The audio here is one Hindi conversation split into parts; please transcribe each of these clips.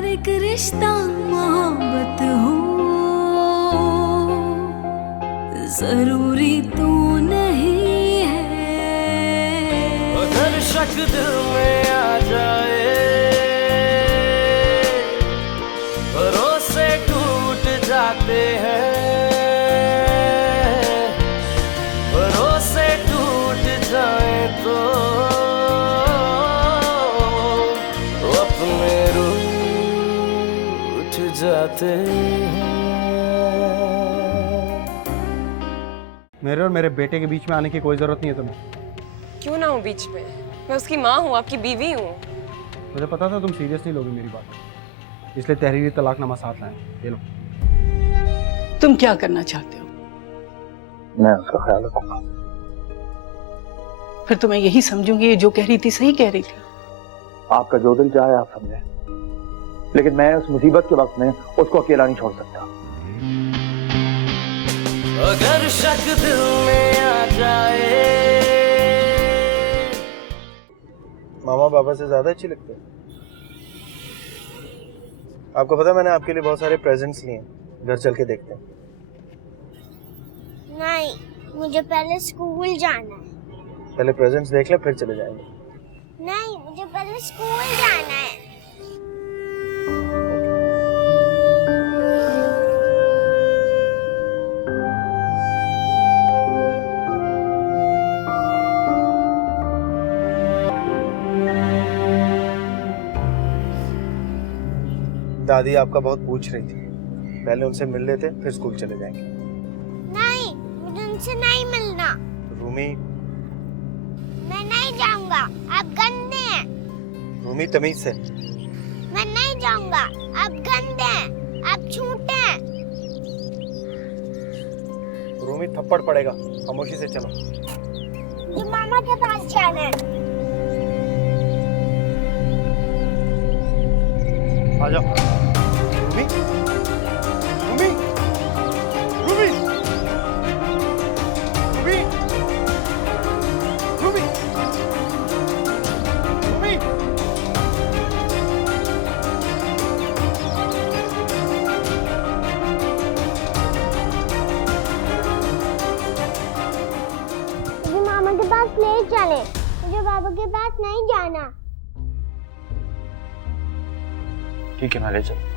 अगर एक रिश्ता मोहब्बत हो, जरूरी तो नहीं है। अगर शक दिल में आ जाए, भरोसे टूट जाते हैं, भरोसे टूट जाए तो अपने रूठ जाते हैं। मेरे और मेरे बेटे के बीच में आने की कोई जरूरत नहीं है तुम्हें। क्यों ना हूँ बीच में? मैं उसकी माँ हूँ, आपकी बीवी हूँ। मुझे पता था तुम सीरियस नहीं लोगी मेरी बात, इसलिए तहरीरी तलाकनामा साथ लाए। ये लो। तुम क्या करना चाहते हो? मैं उसका ख्याल रखूंगा। फिर तो मैं यही समझूंगी ये जो कह रही थी सही कह रही थी। आपका जो दिल चाहे आप समझे, लेकिन मैं उस मुसीबत के वक्त में उसको अकेला नहीं छोड़ सकता। अगर शक दिल में आ जाए। मामा बाबा से ज्यादा अच्छी लगते हैं। आपको पता है मैंने आपके लिए बहुत सारे प्रेजेंट्स लिए हैं, घर चल के देखते हैं। नहीं, मुझे पहले स्कूल जाना है। पहले प्रेजेंट्स देख ले फिर चले जाएंगे। नहीं, मुझे पहले स्कूल जाना है। दादी आपका बहुत पूछ रही थी, पहले उनसे मिल लेते फिर स्कूल चले जाएंगे। नहीं, मुझे उनसे नहीं मिलना। रूमी, मैं नहीं जाऊंगा, आप गंदे हैं। रूमी तमीज से। मैं नहीं जाऊंगा, आप गंदे हैं, आप झूठे हैं। रूमी थप्पड़ पड़ेगा, खामोशी से चलो। मुझे मामा के पास जाना है। आ जाओ। रूमी, रूमी, रूमी, रूमी, रूमी, रूमी। मुझे मामा के पास ले चले, मुझे बाबा के पास नहीं जाना। ठीक है, मैं ले चलूंगा।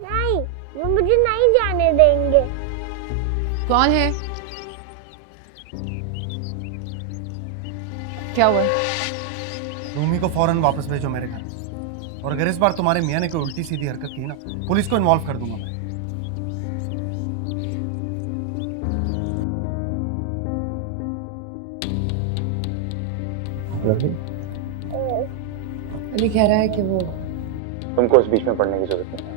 नहीं, वो मुझे नहीं जाने देंगे। कौन है? क्या हुआ? रूमी को फौरन वापस भेजो मेरे घर, और अगर इस बार तुम्हारे मियाँ ने कोई उल्टी सीधी हरकत की ना, पुलिस को इन्वॉल्व कर दूंगा मैं। अली कह रहा है कि वो तुमको इस बीच में पढ़ने की जरूरत नहीं है।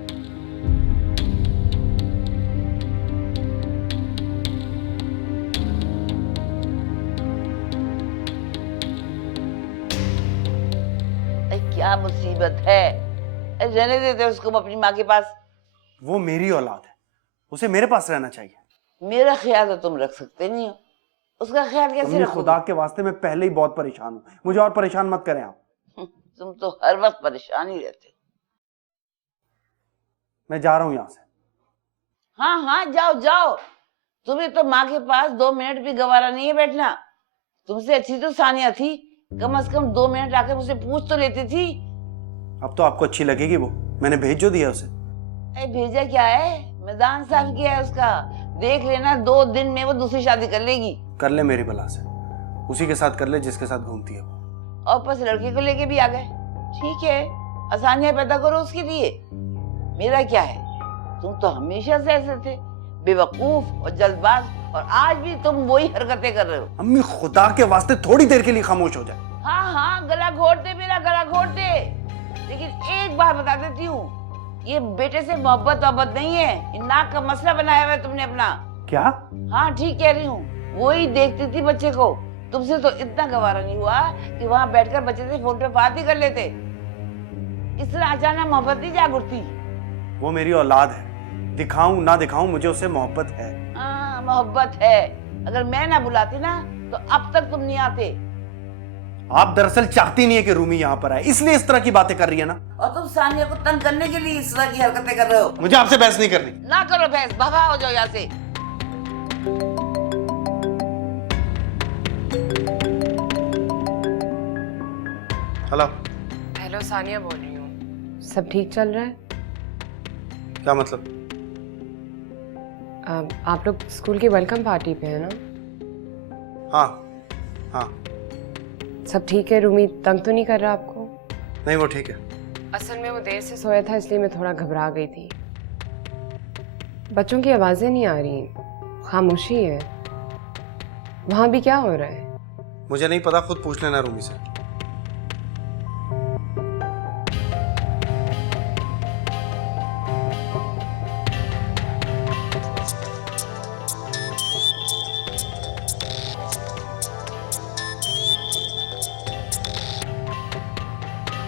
क्या मुसीबत है? रहने देते उसको अपनी माँ के पास। वो मेरी औलाद है, उसे मेरे पास रहना चाहिए। मेरा ख्याल तो तुम रख सकते नहीं हो, उसका ख्याल कैसे अम्मी, रखोगे? खुदा के वास्ते मैं पहले ही बहुत परेशान हूँ, मुझे और परेशान मत करें आप। तुम तो हर वक्त परेशान ही रहते हो। मैं जा रहा हूँ यहाँ से। हाँ हाँ, जाओ जाओ। तुम्हें तो माँ के पास 2 मिनट भी गवारा नहीं है बैठना। तुमसे अच्छी तो सानिया थी, कम से कम 2 मिनट आकर मुझसे पूछ तो लेती थी। अब तो आपको अच्छी लगेगी वो, मैंने भेज जो दिया उसे। भेजा क्या है? मैदान साफ किया है उसका। देख लेना 2 दिन में वो दूसरी शादी कर लेगी। कर ले मेरी बला से, उसी के साथ कर ले जिसके साथ घूमती है वो। और बस लड़के को लेके भी आ गए। ठीक है, आसानियां पैदा करो उसके लिए। मेरा क्या है, तुम तो हमेशा से ऐसे थे, बेवकूफ और जल्दबाज, और आज भी तुम वही हरकतें कर रहे हो। अम्मी, खुदा के वास्ते थोड़ी देर के लिए खामोश हो जाए। हाँ हाँ, गला घोट दे, मेरा गला घोट दे। लेकिन एक बात बता देती हूँ, ये बेटे से मोहब्बत नहीं है, ये नाक का मसला बनाया हुआ है तुमने अपना। क्या? हाँ ठीक कह रही हूँ, वही देखती थी बच्चे को। तुमसे तो इतना गवारा नहीं हुआ कि वहाँ बैठकर बच्चे से फोन पे बात ही कर लेते। इस तरह अचानक मोहब्बत नहीं जाग उठती। वो मेरी औलाद है, दिखाऊं ना दिखाऊं मुझे उससे मोहब्बत है। हाँ मोहब्बत है। अगर मैं ना बुलाती ना तो अब तक तुम नहीं आते। आप दरअसल चाहती नहीं है कि रूमी यहाँ पर आए, इसलिए इस तरह की बातें कर रही है ना। और तुम सानिया को तंग करने के लिए इस तरह की हरकतें कर रहे हो। मुझे आपसे बहस नहीं करनी। ना करो बहस, भगा हो जाओ यहाँ से। हेलो। हेलो, सानिया बोल रही हूँ। सब ठीक चल रहा है? क्या मतलब? आप लोग स्कूल की वेलकम पार्टी पे है ना? हाँ हाँ। सब ठीक है? रूमी तंग तो नहीं कर रहा आपको? नहीं, वो ठीक है। असल में वो देर से सोया था, इसलिए मैं थोड़ा घबरा गई थी। बच्चों की आवाजें नहीं आ रही, खामोशी है। वहां भी क्या हो रहा है? मुझे नहीं पता, खुद पूछ लेना रूमी से।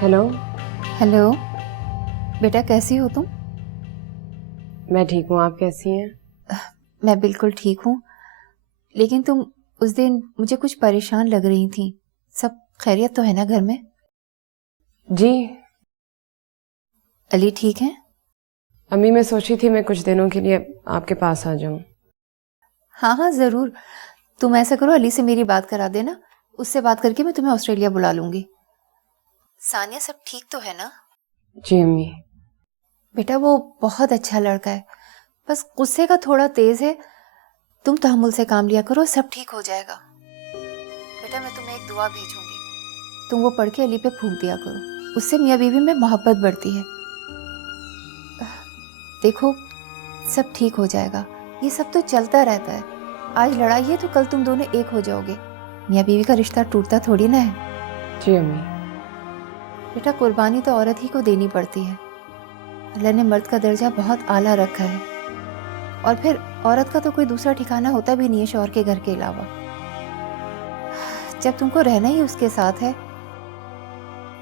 हेलो। हेलो बेटा, कैसी हो तुम? मैं ठीक हूँ, आप कैसी हैं? मैं बिल्कुल ठीक हूँ, लेकिन तुम उस दिन मुझे कुछ परेशान लग रही थी। सब खैरियत तो है ना घर में? जी। अली ठीक है? अम्मी, मैं सोची थी मैं कुछ दिनों के लिए आपके पास आ जाऊं। हाँ हाँ ज़रूर। तुम ऐसा करो, अली से मेरी बात करा देना, उससे बात करके मैं तुम्हें ऑस्ट्रेलिया बुला लूंगी। सानिया सब ठीक तो है ना? जी अम्मी। बेटा वो बहुत अच्छा लड़का है, बस गुस्से का थोड़ा तेज है। तुम तहम्मुल से काम लिया करो, सब ठीक हो जाएगा। बेटा मैं तुम्हें एक दुआ भेजूंगी, तुम वो पढ़ के अली पे फूंक दिया करो, उससे मियाँ बीवी में मोहब्बत बढ़ती है। देखो सब ठीक हो जाएगा, ये सब तो चलता रहता है। आज लड़ाई है तो कल तुम दोनों एक हो जाओगे। मियाँ बीवी का रिश्ता टूटता थोड़ी ना है। जी अम्मी। बेटा कुर्बानी तो औरत ही को देनी पड़ती है। अल्लाह ने मर्द का दर्जा बहुत आला रखा है, और फिर औरत का तो कोई दूसरा ठिकाना होता भी नहीं है शौहर के घर के अलावा। जब तुमको रहना ही उसके साथ है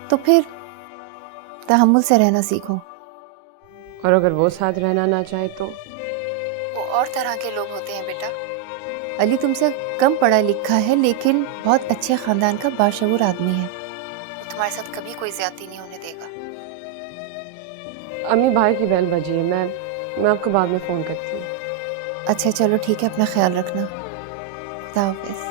तो फिर तहम्मुल से रहना सीखो। और अगर वो साथ रहना ना चाहे तो? वो और तरह के लोग होते हैं बेटा। अली तुमसे कम पढ़ा लिखा है, लेकिन बहुत अच्छे खानदान का बाशऊर आदमी है। वो तुम्हारे साथ कभी कोई ज्यादती नहीं होने देगा। अम्मी बाहर की बेल बजी है, मैं आपको बाद में फोन करती हूँ। अच्छा चलो ठीक है, अपना ख्याल रखना। खुदा हाफिज़।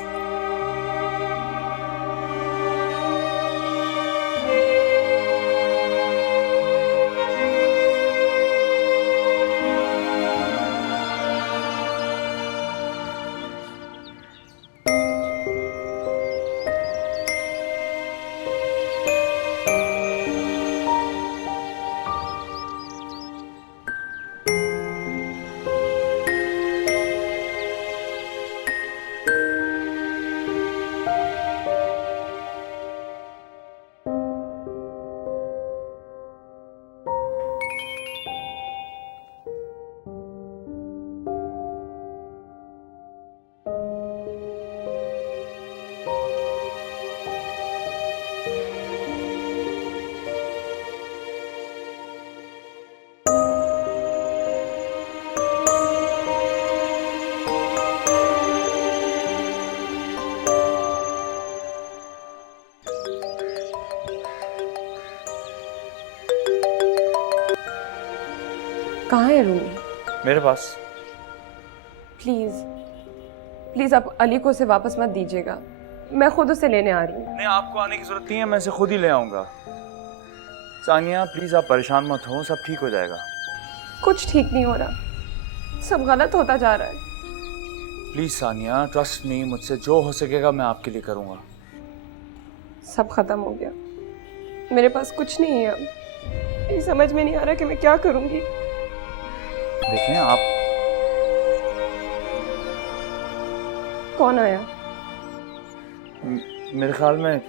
कहाँ है रूमी? मेरे पास। प्लीज प्लीज आप अली को उसे वापस मत दीजिएगा, मैं खुद उसे लेने आ रही हूँ। नहीं, आपको आने की जरूरत नहीं है, मैं इसे खुद ही ले आऊंगा। सानिया प्लीज आप परेशान मत हो, सब ठीक हो जाएगा। कुछ ठीक नहीं हो रहा, सब गलत होता जा रहा है। प्लीज सानिया ट्रस्ट मी, मुझसे जो हो सकेगा मैं आपके लिए करूंगा। सब खत्म हो गया, मेरे पास कुछ नहीं है अब। ये समझ में नहीं आ रहा कि मैं क्या करूंगी। देखें आप। कौन आया? मेरे ख्याल में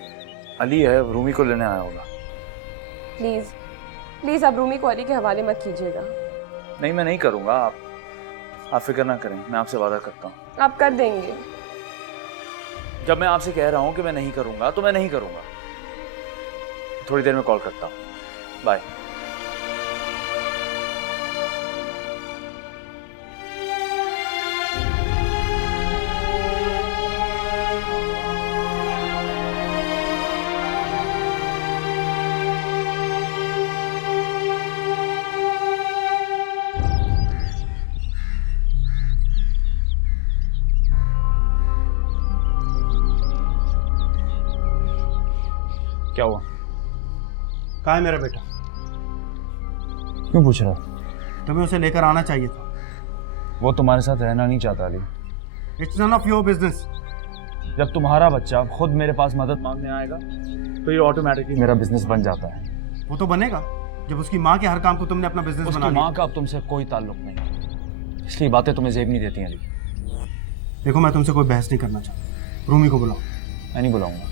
अली है, रूमी को लेने आया होगा। प्लीज प्लीज आप रूमी को अली के हवाले मत कीजिएगा। नहीं, मैं नहीं करूंगा, आप फिक्र ना करें, मैं आपसे वादा करता हूँ। आप कर देंगे? जब मैं आपसे कह रहा हूँ कि मैं नहीं करूंगा तो मैं नहीं करूंगा। थोड़ी देर में कॉल करता हूँ, बाय। क्या हुआ? कहाँ है मेरा बेटा? क्यों पूछ रहा हो? तुम्हें उसे लेकर आना चाहिए था। वो तुम्हारे साथ रहना नहीं चाहता Ali. It's none of your business. जब तुम्हारा बच्चा खुद मेरे पास मदद मांगने आएगा तो ये ऑटोमेटिकली मेरा बिजनेस बन जाता है। वो तो बनेगा जब उसकी माँ के हर काम को तुमने अपना बिजनेस बना उसकी लिया। माँ का अब तुमसे कोई ताल्लुक नहीं, इसलिए बातें तुम्हें जेब नहीं देती अली। देखो मैं तुमसे कोई बहस नहीं करना चाहता। रूमी को बुलाओ। मैं नहीं बुलाऊंगा,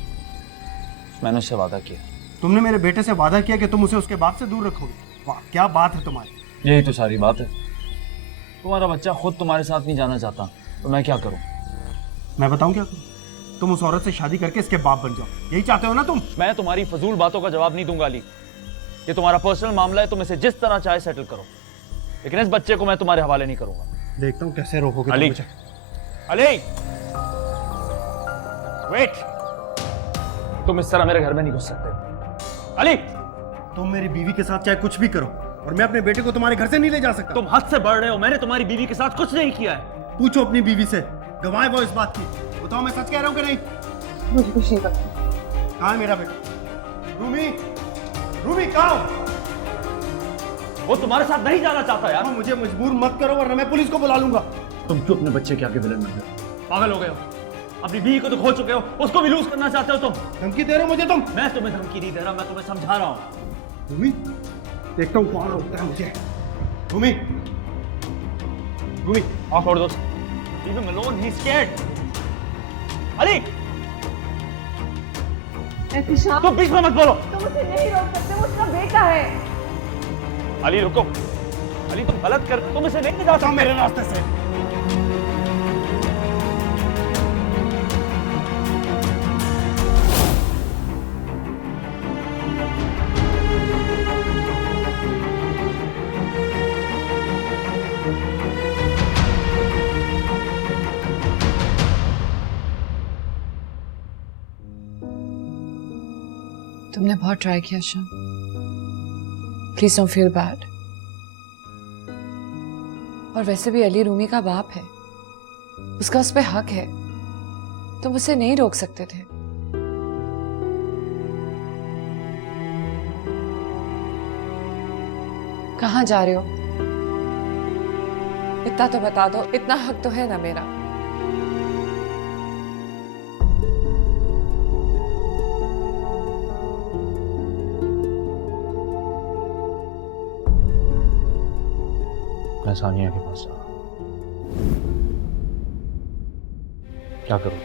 मैंने उससे वादा किया। तुमने मेरे बेटे से वादा किया कि तुम उसे उसके बाप से दूर रखोगे। वाह क्या बात है तुम्हारी। यही तो सारी बात है। तुम्हारा बच्चा खुद तुम्हारे साथ नहीं जाना चाहता तो मैं क्या करूं? मैं बताऊं क्या करूं? तुम उस औरत से शादी करके इसके बाप बन जाओ, यही चाहते हो ना तुम? मैं तुम्हारी फजूल बातों का जवाब नहीं दूंगा अली। ये तुम्हारा पर्सनल मामला है, तुम इसे जिस तरह चाहे सेटल करो, लेकिन इस बच्चे को मैं तुम्हारे हवाले नहीं करूंगा। देखता हूं कैसे रोकोगे अली। तुम मुझे। अली वेट, तुम इस तरह मेरे घर में नहीं घुस सकते। अली तुम मेरी बीवी के साथ चाहे कुछ भी करो और मैं अपने बेटे को तुम्हारे घर से नहीं ले जा सकता। तुम हद से बढ़ रहे हो। मैंने तुम्हारी बीवी के साथ कुछ नहीं किया है। पूछो अपनी बीवी से, गवाह वो इस बात की। बताओ मैं सच कह रहा हूं कि नहीं? मुझे कुछ नहीं पता। कहाँ है मेरा बेटा? रूमी, रूमी कहाँ हो? वो तुम्हारे साथ नहीं जाना चाहता यार। मुझे मजबूर मत करो वरना मैं पुलिस को बुला लूंगा। तुम क्यों अपने बच्चे के आगे विलन बन गए? पागल हो गए हो। अपनी बीवी को तो खो चुके हो, उसको भी लूज करना चाहते हो तुम। धमकी दे रहे हो मुझे तुम? मैं तुम्हें धमकी नहीं दे रहा, मैं तुम्हें समझा रहा हूँ। रूमी देखता हूँ कौन रोकता है मुझे। रूमी, रूमी आप छोड़ दो। Leave him alone, he's scared. Ali तुम बीच में मत बोलो। तुम उसे नहीं रोक सकते, वो उसका बेटा है। अली रुको। अली तुम गलत कर, तुम इसे नहीं जा सकते मेरे रास्ते से। तुमने बहुत ट्राई किया शाम, प्लीज डोंट फील बैड। और वैसे भी अली रूमी का बाप है, उसका उस पर हक है, तुम उसे नहीं रोक सकते थे। कहाँ जा रहे हो? इतना तो बता दो, इतना हक तो है ना मेरा। मैं सानिया के पास जा रहा हूं। क्या करूं?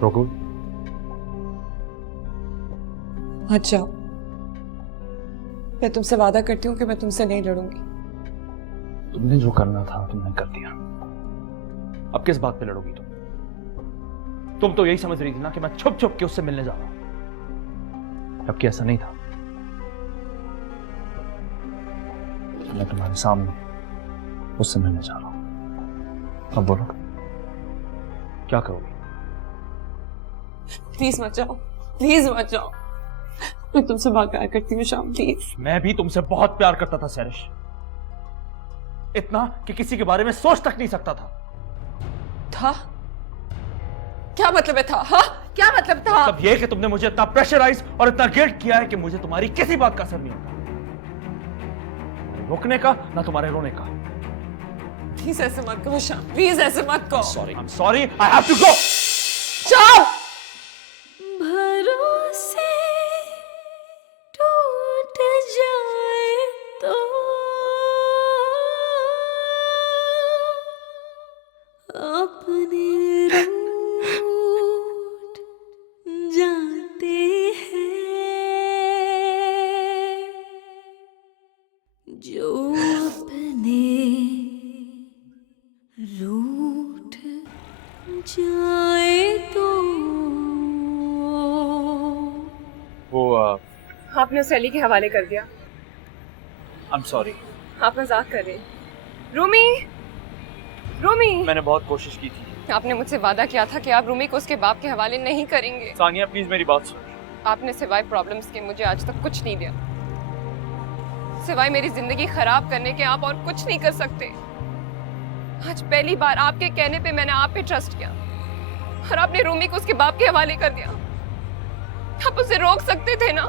रोको। मत जाओ, मैं तुमसे वादा करती हूँ कि मैं तुमसे नहीं लड़ूंगी। तुमने जो करना था तुमने कर दिया, अब किस बात पे लड़ोगी तुम? तुम तो यही समझ रही थी ना कि मैं छुप छुप के उससे मिलने जा रहा हूं, जबकि ऐसा नहीं था। मैं तुम्हारे सामने उससे मिलने जा रहा हूं। अब बोलो क्या करोगी? प्लीज मत जाओ, प्लीज मत जाओ। मैं तुमसे बहुत प्यार करती हूँ शाम, प्लीज। मैं भी तुमसे बहुत प्यार करता था सैरिश, इतना कि किसी के बारे में सोच तक नहीं सकता था। था? क्या मतलब है था? हाँ, क्या मतलब था? मतलब ये कि तुमने मुझे इतना प्रेशराइज और इतना गिल्ट किया है कि मुझे तुम्हारी किसी बात का असर नहीं होता, रोकने का ना तुम्हारे रोने का। प्लीज ऐसे मत कहो शाम, प्लीज ऐसे मत कहो। Sorry, I am sorry, I have to go. Sham! भरोसे टूट जाए तो अपने रूठ जाते हैं, जो अपने रूठ जाए तो। वो आपने उसे अली के हवाले कर दिया। आई एम सॉरी। आप मजाक कर रहे हैं। रूमी, रूमी, मैंने बहुत कोशिश की थी। आपने मुझसे वादा किया था कि आप रूमी को उसके बाप के हवाले नहीं करेंगे। सानिया प्लीज मेरी बात सुन। आपने सिवाय प्रॉब्लम्स के मुझे आज तक कुछ नहीं दिया। सिवाय मेरी जिंदगी खराब करने के आप और कुछ नहीं कर सकते। आज पहली बार आपके कहने पे मैंने आप पे ट्रस्ट किया और आपने रूमी को उसके बाप के हवाले कर दिया। आप उसे रोक सकते थे ना।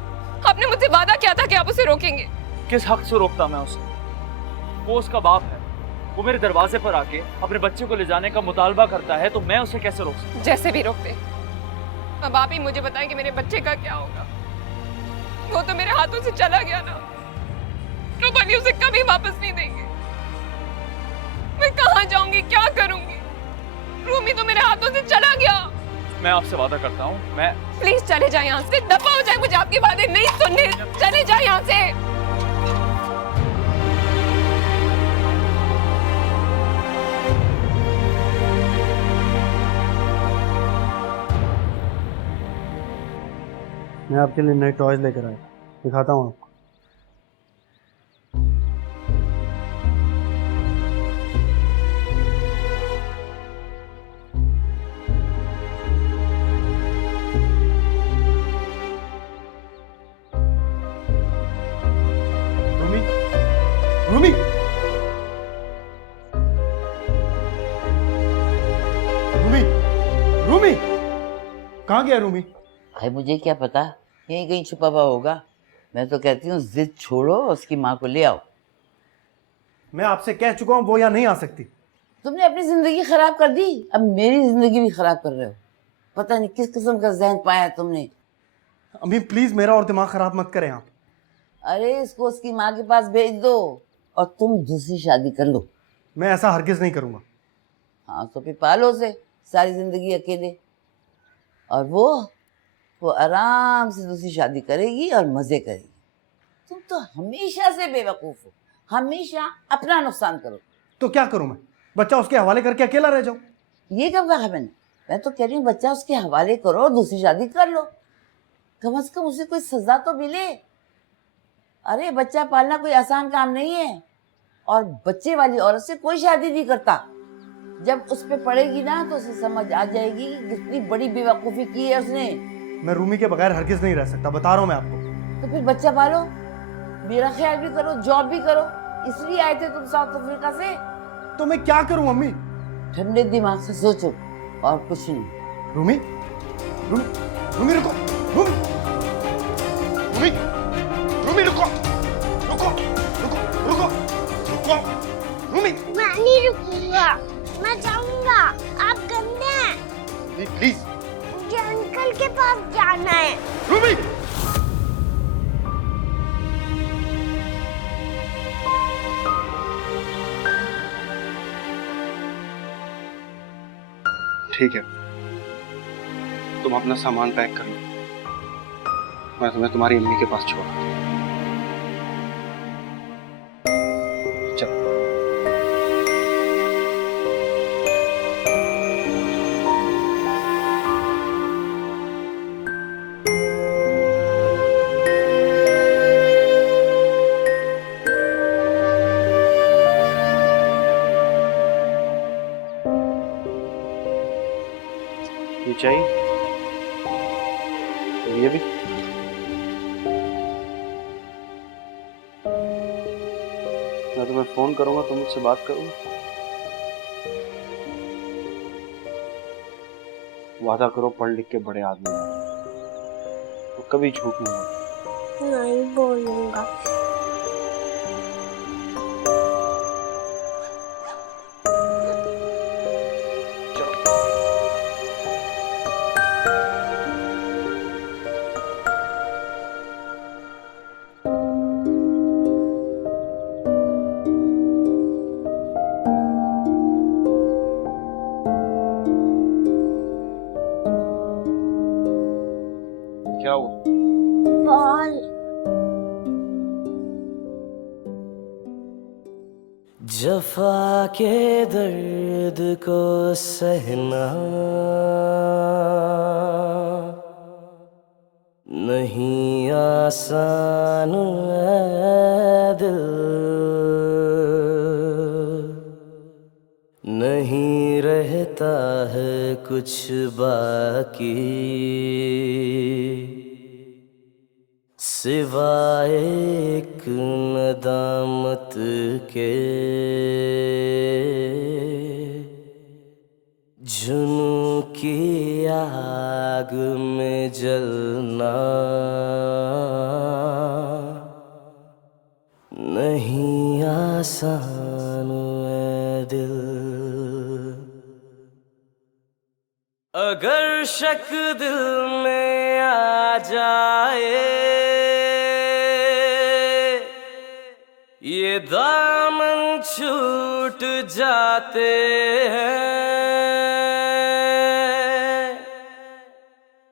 आपने मुझसे वादा किया था कि आप उसे रोकेंगे। किस हक से रोकता मैं उसे? वो उसका बाप है, वो मेरे दरवाजे पर आके अपने बच्चे को ले जाने का मुतालबा करता है, तो मैं उसे कैसे रोक सकता? जैसे भी रोकते, अब आप ही मुझे बताएं कि मेरे बच्चे का क्या होगा। वो तो मेरे हाथों से चला गया ना, तो बनी उसे कभी वापस नहीं देंगे। मैं कहाँ जाऊंगी, क्या करूंगी? रूमी तो मेरे हाथों से चला गया। मैं आपसे वादा करता हूँ, मैं प्लीज चले जाए यहाँ से, दफा हो जाए, मुझे आपकी बातें नहीं सुननी। चले जाए यहाँ से। मैं आपके लिए नए टॉयज लेकर आया, दिखाता हूँ आपको। रूमी, रूमी, रूमी, रूमी, कहाँ गया रूमी? भाई मुझे क्या पता, यहीं कहीं छुपा हुआ होगा। मैं तो कहती हूँ जिद छोड़ो, उसकी माँ को ले आओ। मैं आपसे कह चुका हूँ वो यहाँ नहीं आ सकती। तुमने अपनी जिंदगी खराब कर दी, अब मेरी जिंदगी भी खराब कर रहे हो। पता नहीं किस किस्म का जहन पाया तुमने। अम्मी प्लीज मेरा और दिमाग खराब मत करें आप। अरे इसको उसकी माँ के पास भेज दो और तुम दूसरी शादी कर लो। मैं ऐसा हरगिज नहीं करूंगा। हाँ तो फिर पालो उसे सारी जिंदगी अकेले, और वो आराम से दूसरी शादी करेगी और मजे करेगी। तुम तो हमेशा से बेवकूफ हो, हमेशा अपना नुकसान करो। तो क्या करूं मैं? बच्चा उसके हवाले करके अकेला रह जाऊं? ये कब कहा मैंने? मैं तो कह रही हूँ बच्चा उसके हवाले करो और दूसरी शादी कर लो, कम से कम उसे कोई सजा तो मिले। अरे बच्चा पालना कोई आसान काम नहीं है, और बच्चे वाली औरत से कोई शादी नहीं करता। जब उस पे पड़ेगी ना तो उसे समझ आ जाएगी कि कितनी बड़ी बेवकूफ़ी की है उसने। मैं रूमी के बगैर हरगिज नहीं रह सकता, बता रहा हूं मैं आपको। तो फिर बच्चा पालो, मेरा ख्याल भी करो, जॉब भी करो। इसलिए आए थे तुम साउथ अफ्रीका से। तो मैं क्या करूं अम्मी? ठंडे दिमाग से सोचो और कुछ नहीं। रूमी, रूमी, रूमी रुको, रूमी, रूमी, रूमी रुको, रुको, रुको, रुको, रुको, रूमी। मैं नहीं रुकूंगा, मैं जाऊंगा। आप गंदे हैं। प्लीज, मुझे अंकल के पास जाना है। रूमी। ठीक है, तुम अपना सामान पैक कर लो, मैं तुम्हें तुम्हारी अम्मी के पास छोड़ दूँ। चलो। ये चाहिए? ये भी? मैं तुम्हें फोन करूंगा, तुम मुझसे बात करोगे? वादा करो पढ़ लिख के बड़े आदमी बनो, तो कभी झूठ नहीं बोलना। नहीं बोलूंगा। क्या हुआ? बॉल। जफा के दर्द को सहना नहीं आसान है दिल, नहीं रहता है कुछ बाकी सिवाय एक नदामत के। जुनून की आग में जलना नहीं आसान है दिल। अगर शक दिल में आ जाए ये दामन छूट जाते हैं,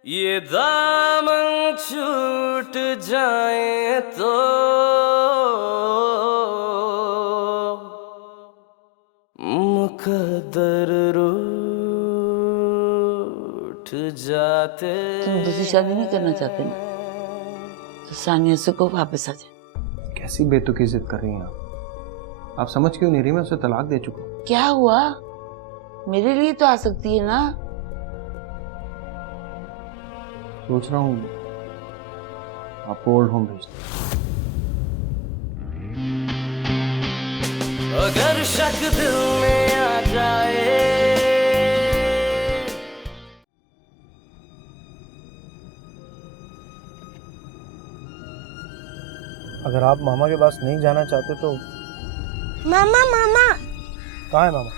ये दामन छूट जाए तो मुकद्दर रूठ जाते। तुम दूसरी शादी नहीं करना चाहते ना, तो सानिया से को वापस आ जाए। कैसी बेतुकी जिद कर रही हैं आप समझ क्यों नहीं रही? मैं उसे तलाक दे चुका हूँ। क्या हुआ? मेरे लिए तो आ सकती है ना। सोच रहा हूँ आपको ओल्ड होम भेज दूं। अगर शक दिल में आ जाए अगर आप मामा के पास नहीं जाना चाहते तो। मामा मामा कहाँ है मामा?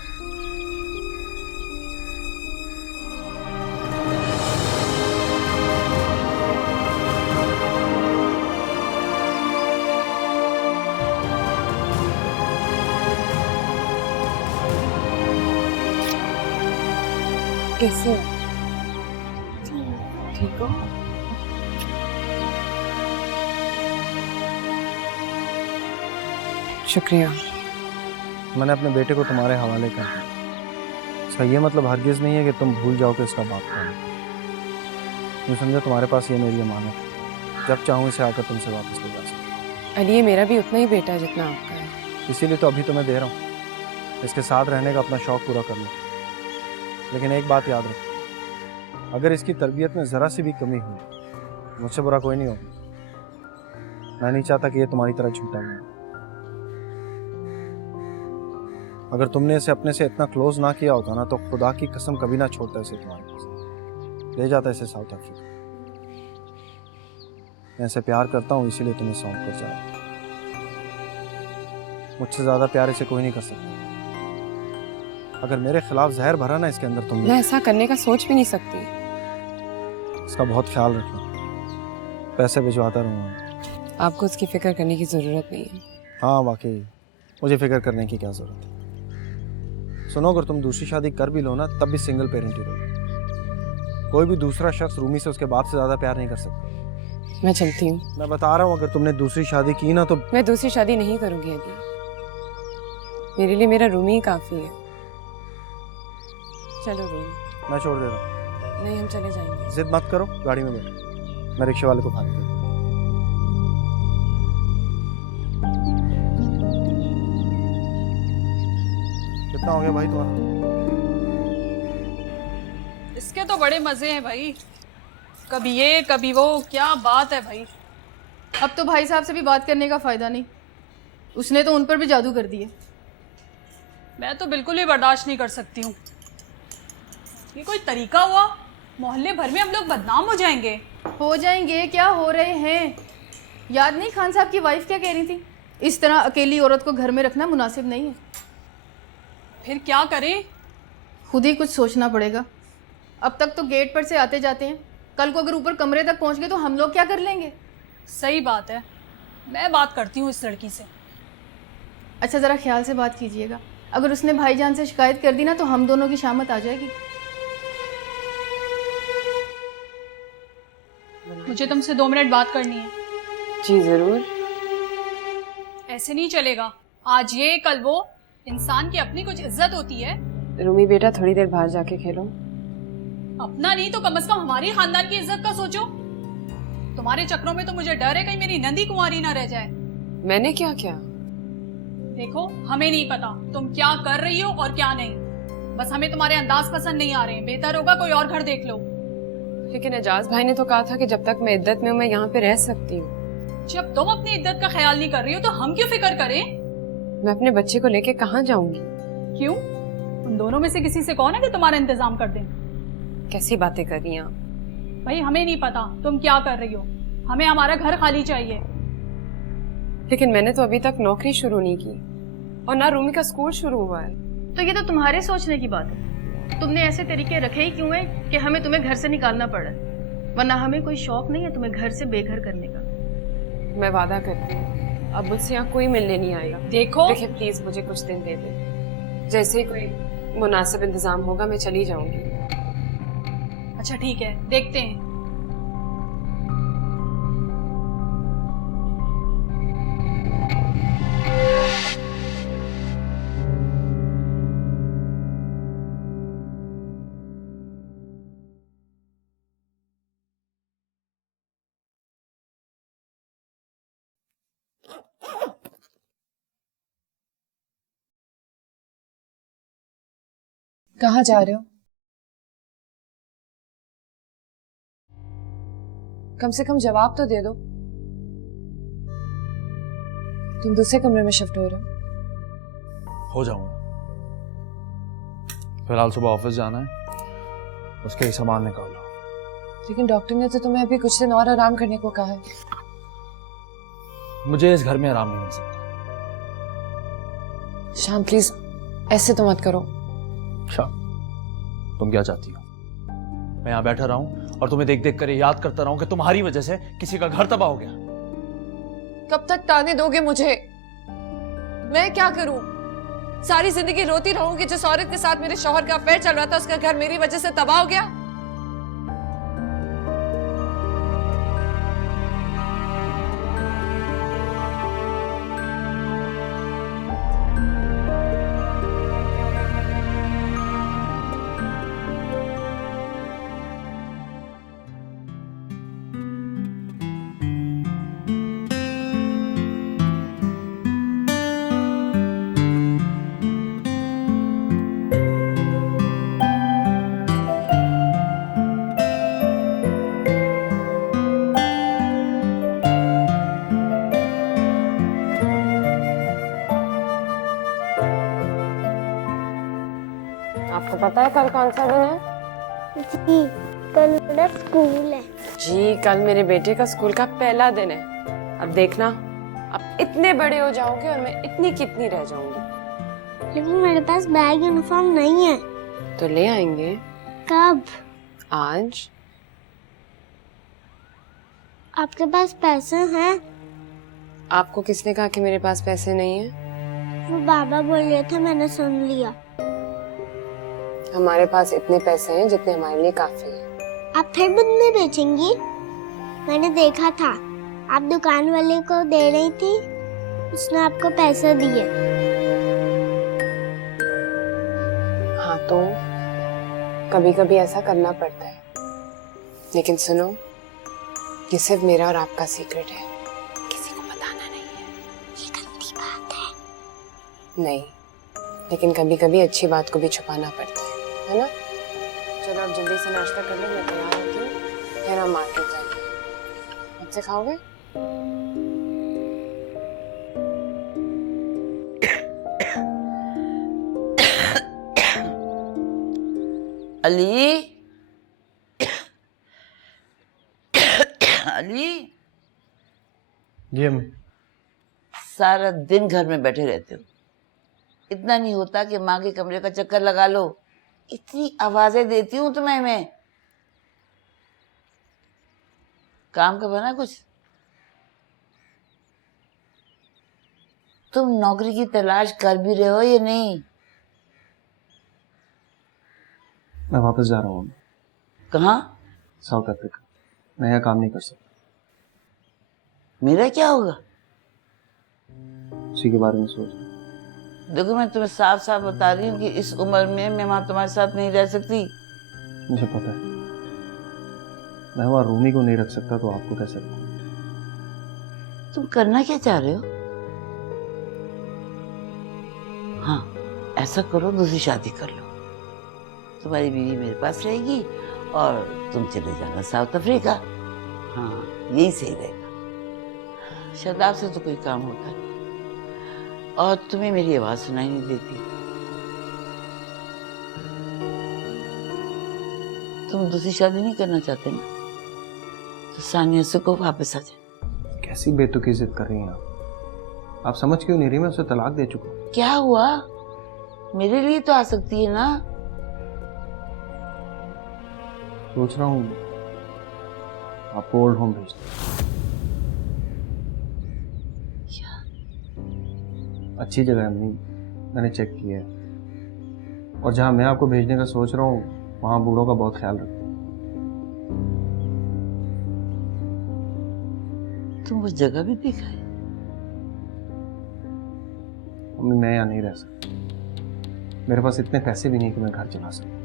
कैसे हो? ठीक हो? शुक्रिया। मैंने अपने बेटे को तुम्हारे हवाले कर दिया। इसका ये मतलब हरगिज नहीं है कि तुम भूल जाओ कि इसका बाप कौन है। तुम समझो तुम्हारे पास ये मेरी अमानत है, जब चाहूँ इसे आकर तुमसे वापस ले जा सकूँ। अली ये मेरा भी उतना ही बेटा है जितना आपका है। इसीलिए तो अभी तुम्हें दे रहा हूँ, इसके साथ रहने का अपना शौक पूरा कर लो। लेकिन एक बात याद रखो, अगर इसकी तरबियत में ज़रा सी भी कमी हुई मुझसे बुरा कोई नहीं होगा। मैं नहीं चाहता कि ये तुम्हारी तरह झूठा हो। अगर तुमने इसे अपने से इतना क्लोज ना किया होता ना तो खुदा की कसम कभी ना छोड़ता इसे तुम्हारे पास, ले जाता इसे साउथ अफ्रीका। मैं इसे प्यार करता हूँ इसीलिए तुम्हें सौंप कर जा रहा हूँ। मुझसे ज़्यादा प्यार इसे कोई नहीं कर सकता। अगर मेरे खिलाफ जहर भरा ना इसके अंदर तुमने, मैं ऐसा करने का सोच भी नहीं सकती। इसका बहुत ख्याल रखना। पैसे भिजवाता रहूँगा। आपको उसकी फिक्र करने की जरूरत नहीं है। हाँ वाकई मुझे फिक्र करने की क्या जरूरत है। सुनो, अगर तुम दूसरी शादी कर भी लो ना तब भी सिंगल पेरेंट ही रहो। कोई भी दूसरा शख्स रूमी से उसके बाप से ज्यादा प्यार नहीं कर सकता। मैं चलती हूँ। मैं बता रहा हूँ, अगर तुमने दूसरी शादी की ना तो। मैं दूसरी शादी नहीं करूंगी अली, मेरे लिए मेरा रूमी ही काफी है। चलो रूम। मैं छोड़ दे रहा हूँ। नहीं हम चले जाएंगे। जिद मत करो, गाड़ी में बैठो, मैं रिक्शे वाले को खाली कर दूँ। कितना हो गया भाई तुम्हारा? इसके तो बड़े मजे हैं भाई, कभी ये कभी वो, क्या बात है भाई। अब तो भाई साहब से भी बात करने का फायदा नहीं, उसने तो उन पर भी जादू कर दिए। मैं तो बिल्कुल ही बर्दाश्त नहीं कर सकती हूँ। ये कोई तरीका हुआ? मोहल्ले भर में हम लोग बदनाम हो जाएंगे। हो जाएंगे क्या, हो रहे हैं। याद नहीं खान साहब की वाइफ क्या कह रही थी, इस तरह अकेली औरत को घर में रखना मुनासिब नहीं है। फिर क्या करें? खुद ही कुछ सोचना पड़ेगा। अब तक तो गेट पर से आते जाते हैं, कल को अगर ऊपर कमरे तक पहुंच गए तो हम लोग क्या कर लेंगे? सही बात है, मैं बात करती हूँ इस लड़की से। अच्छा ज़रा ख्याल से बात कीजिएगा, अगर उसने भाईजान से शिकायत कर दी ना तो हम दोनों की शामत आ जाएगी। मुझे तुमसे 2 मिनट बात करनी है। जी जरूर। ऐसे नहीं चलेगा, आज ये कल वो। इंसान की अपनी कुछ इज्जत होती है। रूमी बेटा थोड़ी देर बाहर जाके खेलो। अपना नहीं तो कम से कम हमारी खानदान की इज्जत का सोचो। तुम्हारे चक्रों में तो मुझे डर है कहीं मेरी नंदी कुंवारी ना रह जाए। मैंने क्या किया? देखो हमें नहीं पता तुम क्या कर रही हो और क्या नहीं, बस हमें तुम्हारे अंदाज पसंद नहीं आ रहे हैं। बेहतर होगा कोई और घर देख लो। लेकिन एजाज भाई ने तो कहा था कि जब तक मैं इद्दत में हूँ मैं यहाँ पे रह सकती हूँ। जब तुम अपनी इद्दत का ख्याल नहीं कर रही हो तो हम क्यों फिक्र करें? मैं अपने बच्चे को लेके कहाँ जाऊंगी? क्यों? उन दोनों में से किसी से कौन है कि तुम्हारा इंतजाम कर दें? कैसी बातें कर रही हैं आप? भाई हमें नहीं पता तुम क्या कर रही हो, हमें हमारा घर खाली चाहिए। लेकिन मैंने तो अभी तक नौकरी शुरू नहीं की और ना रूमी का स्कूल शुरू हुआ है। तो ये तो तुम्हारे सोचने की बात है। तुमने ऐसे तरीके रखे ही क्यों हैं कि हमें तुम्हें घर से निकालना पड़ा, वरना हमें कोई शौक नहीं है तुम्हें घर से बेघर करने का। मैं वादा करती हूँ अब मुझसे यहाँ कोई मिलने नहीं आएगा। देखिए प्लीज मुझे कुछ दिन दे दे, जैसे ही कोई मुनासिब इंतजाम होगा मैं चली जाऊंगी। अच्छा ठीक है, देखते हैं। कहाँ जा रहे हो? कम से कम जवाब तो दे दो। तुम दूसरे कमरे में शिफ्ट हो रहे हो जाऊंगा। फिलहाल सुबह ऑफिस जाना है, उसके ही सामान निकालो। लेकिन डॉक्टर ने तो तुम्हें अभी कुछ दिन और आराम करने को कहा है। मुझे इस घर में आराम नहीं मिल सकता। शाम प्लीज ऐसे तो मत करो। अच्छा, तुम क्या चाहती हो? मैं यहाँ बैठा रहा हूँ और तुम्हें देख देख कर याद करता रहूं कि तुम्हारी वजह से किसी का घर तबाह हो गया। कब तक ताने दोगे मुझे? मैं क्या करूं? सारी जिंदगी रोती रहूंगी जिस औरत के साथ मेरे शौहर का अफेयर चल रहा था उसका घर मेरी वजह से तबाह हो गया। आपको पता है कल कौन सा दिन है? जी कल मेरा स्कूल है। जी कल मेरे बेटे का स्कूल का पहला दिन है। अब देखना, अब इतने बड़े हो जाओगे और मैं इतनी कितनी रह जाऊंगी। लेकिन मेरे पास बैग यूनिफॉर्म नहीं है। तो ले आएंगे। कब? आज। आपके पास पैसे हैं? आपको किसने कहा कि मेरे पास पैसे नहीं है? वो बाबा बोल रहे थे, मैंने सुन लिया। हमारे पास इतने पैसे हैं जितने हमारे लिए काफी हैं। आप फिर बदले बेचेंगी? मैंने देखा था आप दुकान वाले को दे रही थी, उसने आपको पैसे दिए। हाँ तो कभी कभी ऐसा करना पड़ता है। लेकिन सुनो, ये सिर्फ मेरा और आपका सीक्रेट है, किसी को बताना नहीं है। ये गंदी बात है। नहीं, लेकिन कभी कभी अच्छी बात को भी छुपाना पड़ता है ना? चलो अब जल्दी से नाश्ता कर लो, मैं तैयार होती हूँ, फिर हम मार्केट जाएंगे। मुझसे खाओगे? अली, अली, जी अम्मी। सारा दिन घर में बैठे रहते हो। इतना नहीं होता कि माँ के कमरे का चक्कर लगा लो? इतनी आवाजें देती हूँ तुम्हें मैं। काम का बना कुछ? तुम नौकरी की तलाश कर भी रहे हो या नहीं? मैं वापस जा रहा हूँ। कहाँ? South Africa. मैं यहाँ काम नहीं कर सकता। मेरा क्या होगा? उसी के बारे में सोच रहा हूँ। देखो मैं तुम्हें साफ साफ बता रही हूँ कि इस उम्र में मैं वहां तुम्हारे साथ नहीं रह सकती। मुझे पता है, मैं वहां रूमी को नहीं रख सकता तो आपको कैसे रखूं? तुम करना क्या चाह रहे हो? हाँ, ऐसा करो, दूसरी शादी कर लो। तुम्हारी बीवी मेरे पास रहेगी और तुम चले जाना साउथ अफ्रीका। हाँ, यही सही रहेगा। शादाब से तो कोई काम होता नहीं और तुम्हें मेरी आवाज सुनाई नहीं देती। तुम तुम दूसरी शादी नहीं करना चाहते ना, तो सानिया से को वापस आ जाए। कैसी बेतुकी जिद कर रही हैं आप समझ क्यों नहीं रही? मैं उसे तलाक दे चुका हूँ। क्या हुआ, मेरे लिए तो आ सकती है ना। सोच रहा हूँ आपको ओल्ड होम भेज दूं। अच्छी जगह है अम्मी, मैंने चेक किया है, और जहाँ मैं आपको भेजने का सोच रहा हूँ वहाँ बूढ़ों का बहुत ख्याल रखते हैं। तुम वो जगह भी देखा है? अम्मी मैं यहाँ नहीं रह सकता, मेरे पास इतने पैसे भी नहीं कि मैं घर चला सकूं।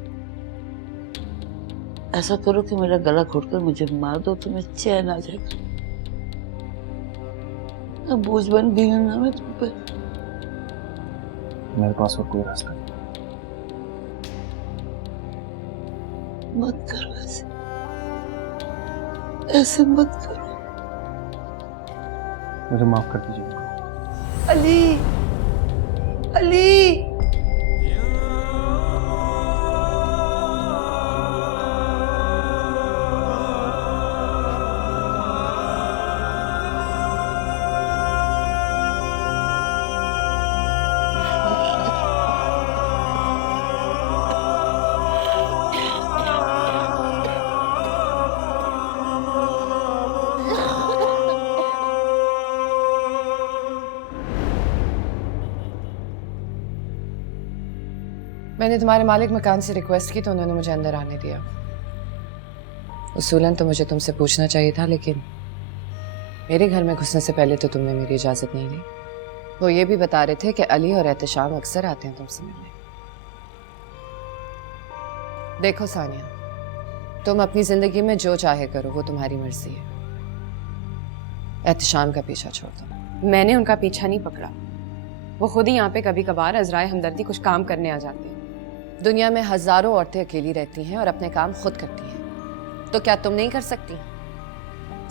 ऐसा करो कि मेरा गला घोटकर मुझे मार दो, तुम्हें चैन आ जाएगा। अब बोझ बन गई हूं ना मैं तुम पे। मेरे पास और कोई रास्ता नहीं। मत करो ऐसे, ऐसे मत करो। मुझे माफ कर दीजिए। अली, अली। मैंने तुम्हारे मालिक मकान से रिक्वेस्ट की तो उन्होंने मुझे अंदर आने दिया। उसूलन तो मुझे तुमसे पूछना चाहिए था, लेकिन मेरे घर में घुसने से पहले तो तुमने मेरी इजाजत नहीं ली। वो ये भी बता रहे थे कि अली और एहतशाम अक्सर आते हैं तुमसे मिलने। देखो सानिया, तुम अपनी जिंदगी में जो चाहे करो, वो तुम्हारी मर्जी है। एहतशाम का पीछा छोड़ दो। मैंने उनका पीछा नहीं पकड़ा, वो खुद ही यहाँ पे कभी कभार अजराए हमदर्दी कुछ काम करने आ जाते हैं। दुनिया में हजारों औरतें अकेली रहती हैं और अपने काम खुद करती हैं, तो क्या तुम नहीं कर सकती?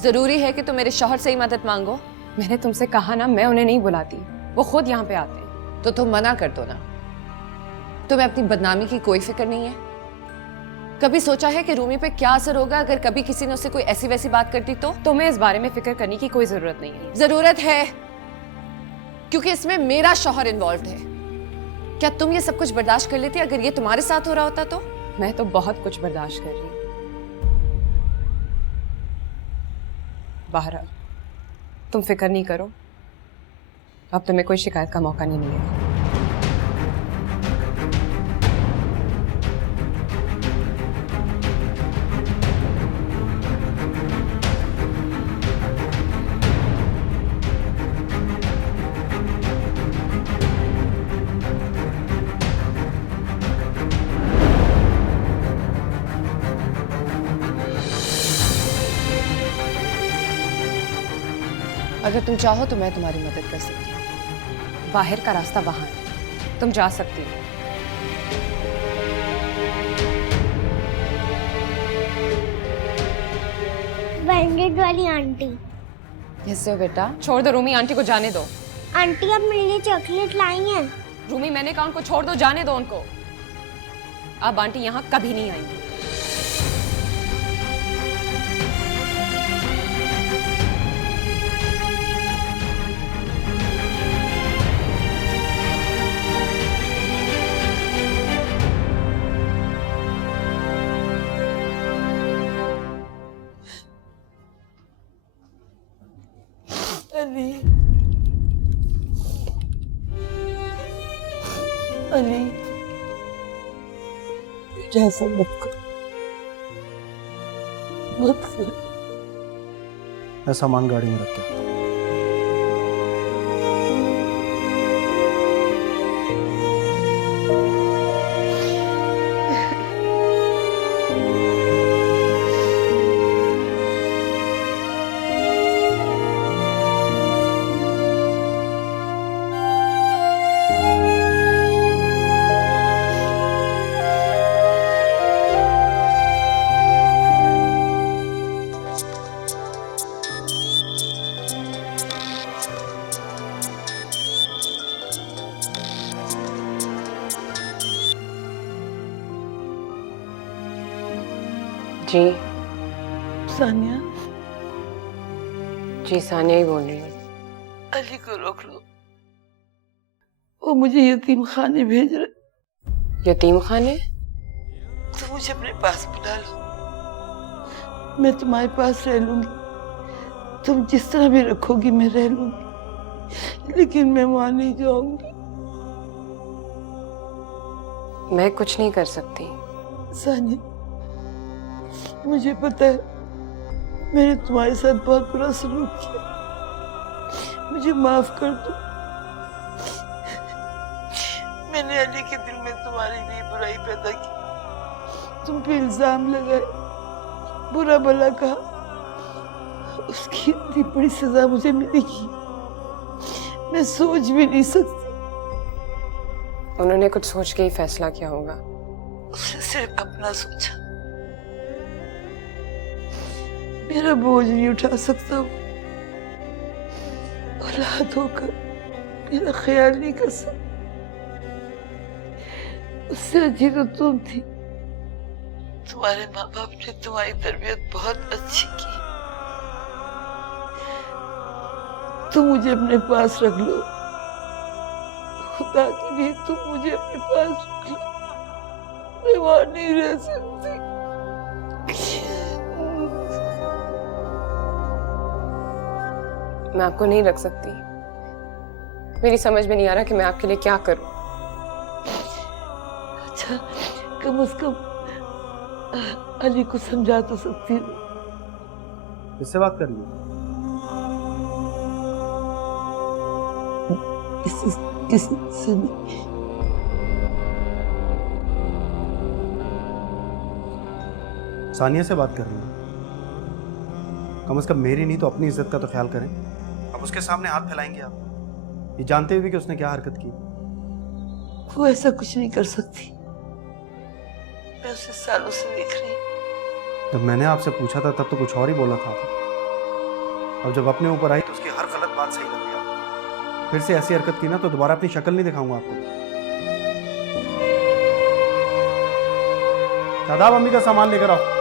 जरूरी है कि तुम मेरे शौहर से ही मदद मांगो? मैंने तुमसे कहा ना, मैं उन्हें नहीं बुलाती, वो खुद यहाँ पे आते हैं। तो तुम मना कर दो ना। तुम्हें अपनी बदनामी की कोई फिक्र नहीं है? कभी सोचा है कि रूमी पे क्या असर होगा अगर कभी किसी ने उससे कोई ऐसी वैसी बात करती तो? तुम्हें इस बारे में फिक्र करने की कोई जरूरत नहीं है। जरूरत है, क्योंकि इसमें मेरा शौहर इन्वॉल्व है। क्या तुम ये सब कुछ बर्दाश्त कर लेती अगर ये तुम्हारे साथ हो रहा होता तो? मैं तो बहुत कुछ बर्दाश्त कर रही हूँ। बहरहाल तुम फिक्र नहीं करो, अब तुम्हें कोई शिकायत का मौका नहीं मिलेगा। अगर तुम चाहो तो मैं तुम्हारी मदद कर सकती हूँ। बाहर का रास्ता वहां है, तुम जा सकती हो। बैंडेड वाली आंटी। कैसे हो बेटा? छोड़ दो रूमी, आंटी को जाने दो। आंटी अब मेरे लिए चॉकलेट लाई हैं। रूमी मैंने कहा उनको छोड़ दो, जाने दो उनको। अब आंटी यहाँ कभी नहीं आएंगी। अली, अली, ऐसा मत करो, मत करो। मैं सामान गाड़ी में रख के आता हूं। जी सानिया, जी सानिया ही बोल रही हूँ। अली को रोक लो, वो मुझे यतीम खाने भेज रहे। यतीम खाने? तुम मुझे अपने पास बुला लो, मैं तुम्हारे पास रह लूंगी। तुम जिस तरह भी रखोगी मैं रह लूंगी, लेकिन मैं वहां नहीं जाऊंगी। मैं कुछ नहीं कर सकती। सानिया, मुझे पता है मैंने तुम्हारे साथ बहुत बुरा सलूक किया, मुझे माफ कर दो। मैंने अली के दिल में तुम्हारे लिए बुराई पैदा की, तुम पे इल्जाम लगाए, बुरा भला कहा, उसकी इतनी बड़ी सजा मुझे मिलेगी मैं सोच भी नहीं सकती। उन्होंने कुछ सोच के ही फैसला किया होगा। उसने सिर्फ अपना सोचा, मेरा बोझ नहीं उठा सकता वो, औलाद होकर मेरा ख्याल नहीं कर सकता। उससे अच्छी तो तुम थी, तुम्हारे माँ बाप ने तुम्हारी तरबियत बहुत अच्छी की। तुम मुझे अपने पास रख लो, खुदा के लिए तुम मुझे अपने पास रख लो, मैं वहां नहीं रह सकती। मैं आपको नहीं रख सकती। मेरी समझ में नहीं आ रहा कि मैं आपके लिए क्या करूं। अच्छा, कम से कम अली को समझा तो सकती हूँ। किससे बात कर रही हो? किसी से नहीं। सानिया से बात कर रही हो? कम से कम मेरी नहीं तो अपनी इज्जत का तो ख्याल करें। अब उसके सामने हाथ फैलाएंगे आप, ये जानते हुए कि उसने क्या हरकत की? वो ऐसा कुछ नहीं कर सकती, मैं उसे सालों से देख रही हूँ। जब मैंने आपसे पूछा था तब तो कुछ और ही बोला था, अब जब अपने ऊपर आई तो उसकी हर गलत बात सही लग गया। फिर से ऐसी हरकत की ना तो दोबारा अपनी शक्ल नहीं दिखाऊंगा आपको। दादा, मम्मी का सामान लेकर आओ।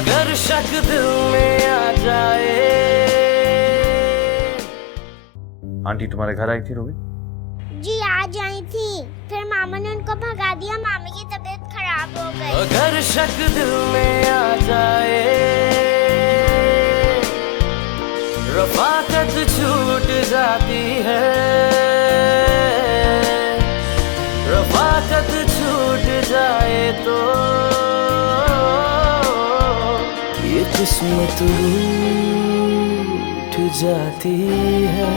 अगर शक दिल में आ जाए। आंटी तुम्हारे घर आई थी रोबी? जी आज आई थी, फिर मामा ने उनको भगा दिया, मामा की तबीयत खराब हो गई। अगर शक दिल में आ जाए, रफाकत छूट जाती है, रफाकत छूट जाए तो ये किस्मत रूठ जाती है।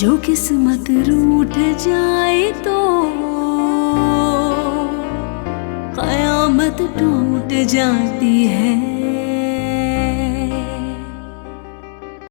जो किस्मत रूठ जाए तो कयामत टूट जाती है।